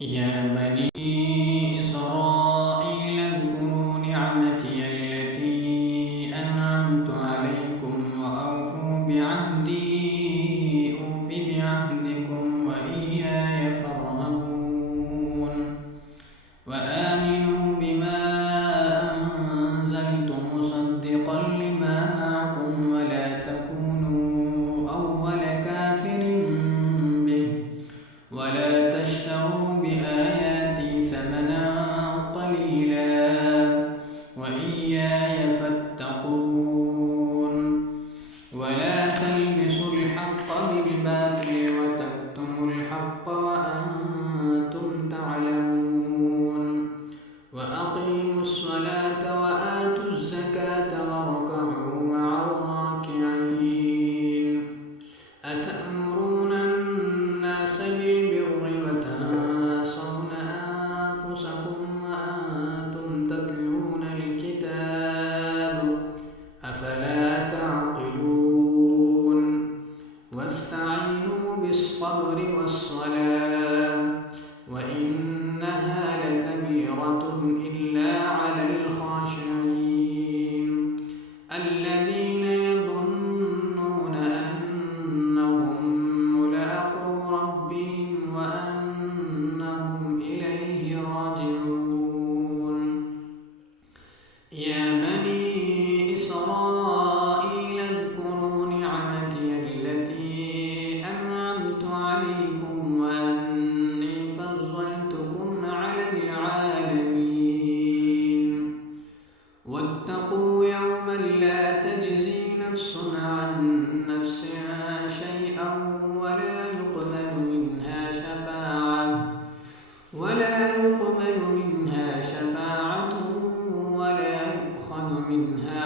يا بني إسرائيل اذكروا نعمتي التي أنعمت عليكم وأوفوا بعهدي أوف بعهدكم وإياي فارهبون وآمنوا بما أنزلت مصدقا لما معكم ولا تكونوا أول كافر به ولا تشتروا بآياتي ثمنا قليلا وإياي فاتقون ولا تلبسوا الحق بالباطل وتكتموا الحق وأنتم تعلمون وأقيموا الصلاة وآتوا الزكاة واركعوا مع الراكعين أتأمرون الناس بالبر وتنسون أنفسكم وأنتم تتلون الكتاب أفلا تعقلون واستعينوا بالصبر والصلاة وإنها لكبيرة إلا على الخاشعين الذين يظنون أنهم ملاقو ربهم وأنهم إليه راجعون يا بني إسرائيل اذكروا نعمتي التي أنعمت عليكم وأني فضلتكم على العالمين واتقوا يوما لا تجزي نفس عن نفس شيئا ولا يقبل منها شفاعة ولا يؤخذ منها